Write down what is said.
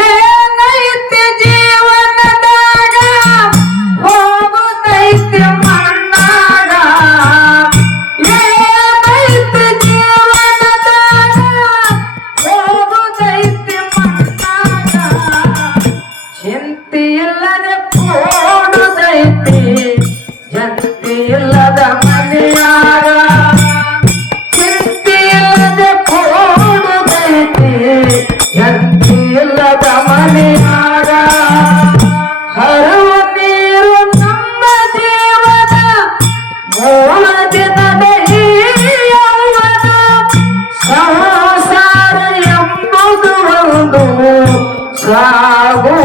ಏನೈತಿ ಜೀವನದಾಗ ಹೋಗುತ್ತೈತಿ ಮಣ್ಣಾಗ ಏನೈತಿ ಜೀವನದಾಗ ಹೋಗುತ್ತೈತಿ ಮಣ್ಣಾಗ ಚಿಂತೆ ಇಲ್ಲದೆ ಕೂಡುತ್ತೈತಿ ಜಂತಿ ಇಲ್ಲದ ಮನೆಯಾಗ ಚಿಂತೆ ಇಲ್ಲದೆ ಕೂಡುತ್ತೈತಿ ಜಂತಿ ಇಲ್ಲದ ಮನೆಯಾಗ ಹರಿವ ನೀರು ನಮ್ಮ ಜೀವನ ಮೂಲ ದಿನದ ಈ ಯೌವನ ಸಂಸಾರ ಎಂಬುದು ಒಂದು ಸಾಗು